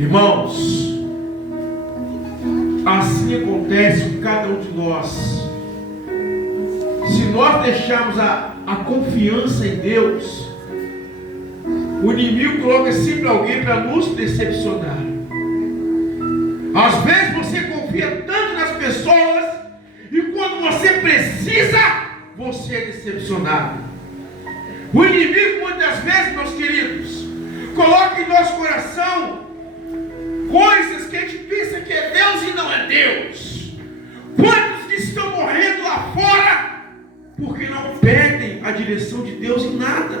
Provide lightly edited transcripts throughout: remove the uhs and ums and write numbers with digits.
Irmãos, assim acontece com cada um de nós. Se nós deixarmos a confiança em Deus, o inimigo coloca sempre alguém para nos decepcionar. Às vezes você confia tanto nas pessoas e quando você precisa, você é decepcionado. O inimigo muitas vezes, meus queridos, coloca em nosso coração coisas que a gente pensa que é Deus e não é Deus. Quantos que estão morrendo lá fora porque não pedem a direção de Deus em nada?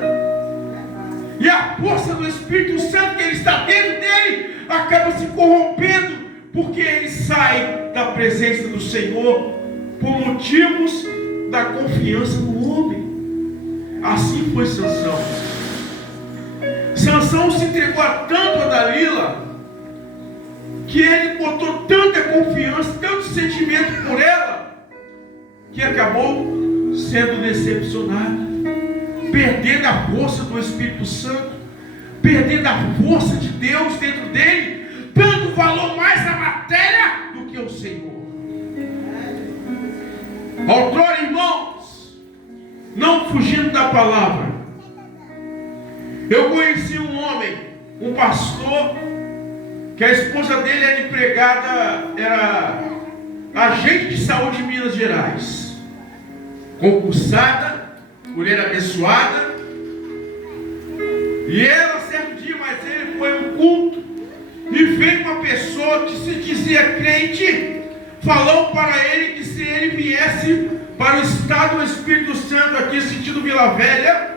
E a força do Espírito Santo que ele está dentro dele acaba se corrompendo, porque ele sai da presença do Senhor por motivos da confiança no homem. Assim foi Sansão. Sansão se entregou tanto a Dalila, que ele botou tanta confiança, tanto sentimento por ela, que acabou sendo decepcionado, perdendo a força do Espírito Santo, perdendo a força de Deus dentro dele, dando valor mais à matéria do que ao Senhor. Outrora, irmãos, não fugindo da palavra, eu conheci um homem, um pastor, que a esposa dele era empregada, era agente de saúde em Minas Gerais, concursada, mulher abençoada, e ela, certo dia, mas ele foi a um culto, e veio uma pessoa que se dizia crente, falou para ele que se ele viesse para o estado do Espírito Santo, aqui sentido Vila Velha,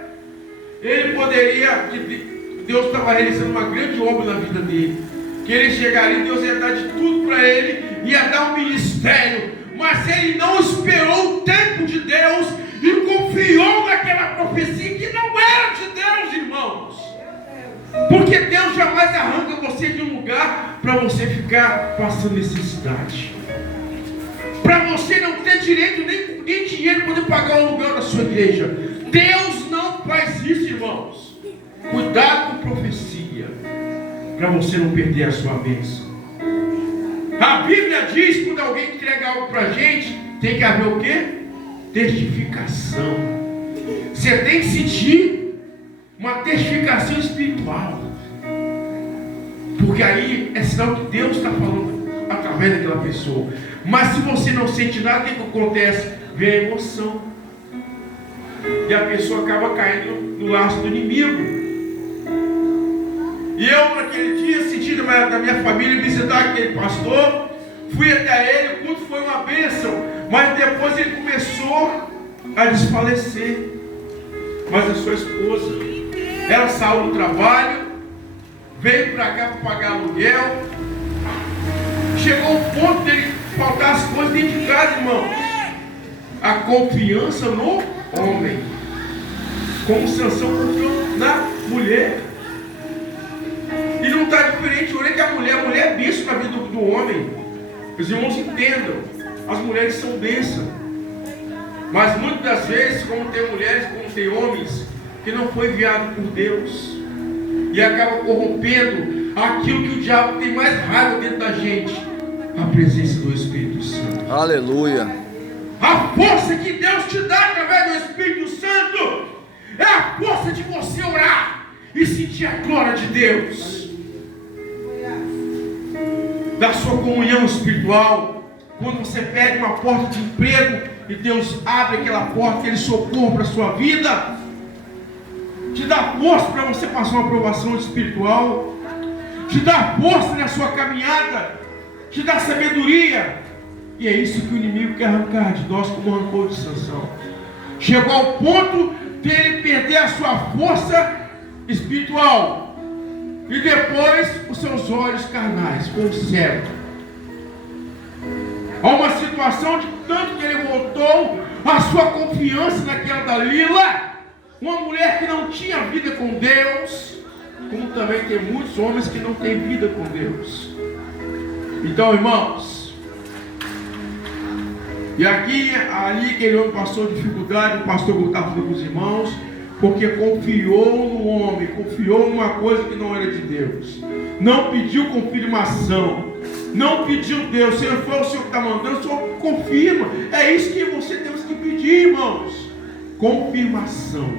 ele poderia, que Deus estava realizando uma grande obra na vida dele, que ele chegaria e Deus ia dar de tudo para ele, ia dar um ministério, mas ele não esperou o tempo de Deus e confiou naquela profecia que não era de Deus, irmãos. Porque Deus jamais arranca você de um lugar para você ficar passando necessidade, para você não ter direito nem dinheiro para poder pagar o aluguel da sua igreja. Deus não faz isso, irmãos. Cuidado com profecia, para você não perder a sua bênção. A Bíblia diz que quando alguém entrega algo para a gente, tem que haver o quê? Testificação. Você tem que sentir uma testificação espiritual, porque aí é sinal que Deus está falando através daquela pessoa. Mas se você não sente nada, o que acontece? Vem a emoção, e a pessoa acaba caindo no laço do inimigo. E eu, naquele dia, senti da minha família visitar aquele pastor, fui até ele, o culto foi uma bênção, mas depois ele começou a desfalecer. Mas a sua esposa, ela saiu do trabalho, veio para cá para pagar aluguel, chegou o ponto dele faltar as coisas dentro de casa, irmão. A confiança no homem, como Sansão confiou na mulher. E não está diferente, olha que a mulher é bênção na vida do homem. Os irmãos entendam, as mulheres são bênção. Mas muitas das vezes, como tem mulheres, como tem homens, que não foi enviado por Deus, e acaba corrompendo aquilo que o diabo tem mais raiva dentro da gente, a presença do Espírito Santo. Aleluia. A força que Deus te dá através do Espírito Santo é a força de você orar e sentir a glória de Deus, da sua comunhão espiritual. Quando você pega uma porta de emprego e Deus abre aquela porta, aquele socorro para a sua vida, te dá força para você passar uma aprovação espiritual, te dá força na sua caminhada, te dá sabedoria. E é isso que o inimigo quer arrancar de nós, como arrancou de Sansão. Chegou ao ponto de ele perder a sua força espiritual e depois os seus olhos carnais, com o cego. Há uma situação de tanto que ele voltou a sua confiança naquela Dalila, uma mulher que não tinha vida com Deus, como também tem muitos homens que não têm vida com Deus. Então, irmãos, e aqui, ali, aquele homem passou dificuldade, o pastor estava falando com os irmãos, porque confiou no homem, confiou numa coisa que não era de Deus, não pediu confirmação, não pediu Deus, se foi o Senhor que está mandando, só confirma. É isso que você tem que pedir, irmãos, confirmação,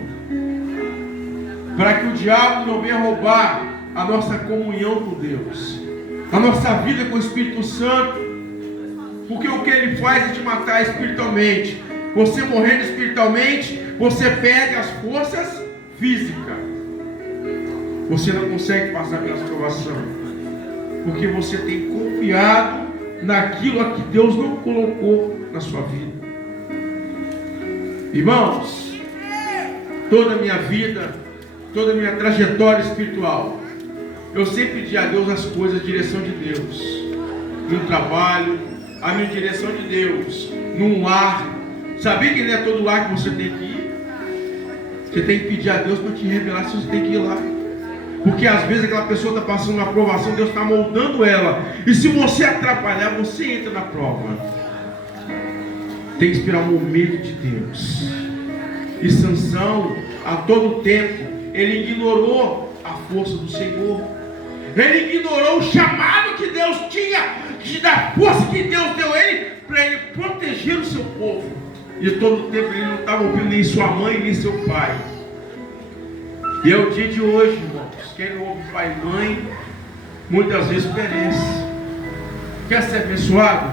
para que o diabo não venha roubar a nossa comunhão com Deus, a nossa vida com o Espírito Santo, porque o que ele faz é te matar espiritualmente. Você morrendo espiritualmente, você perde as forças físicas, você não consegue passar pela provação, porque você tem confiado naquilo a que Deus não colocou na sua vida. Irmãos, toda a minha vida, toda a minha trajetória espiritual, eu sempre pedi a Deus as coisas, a direção de Deus, no trabalho, a minha direção de Deus, num lar. Sabia que não é todo lar que você tem que ir? Você tem que pedir a Deus para te revelar se você tem que ir lá. Porque às vezes aquela pessoa está passando uma provação, Deus está moldando ela. E se você atrapalhar, você entra na prova. Tem que esperar o momento de Deus. E Sansão, a todo tempo, ele ignorou a força do Senhor. Ele ignorou o chamado que Deus tinha, da força que Deus deu a ele, para ele proteger o seu povo. E todo tempo ele não estava ouvindo nem sua mãe, nem seu pai. E é o dia de hoje, irmãos. Quem não ouve pai e mãe, muitas vezes perece. Quer ser abençoado?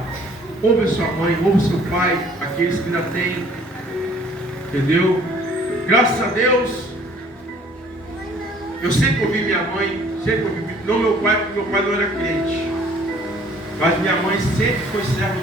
Ouve sua mãe, ouve seu pai, aqueles que ainda têm. Entendeu? Graças a Deus, eu sempre ouvi minha mãe, sempre ouvi, não meu pai, porque meu pai não era crente. Mas minha mãe sempre foi serva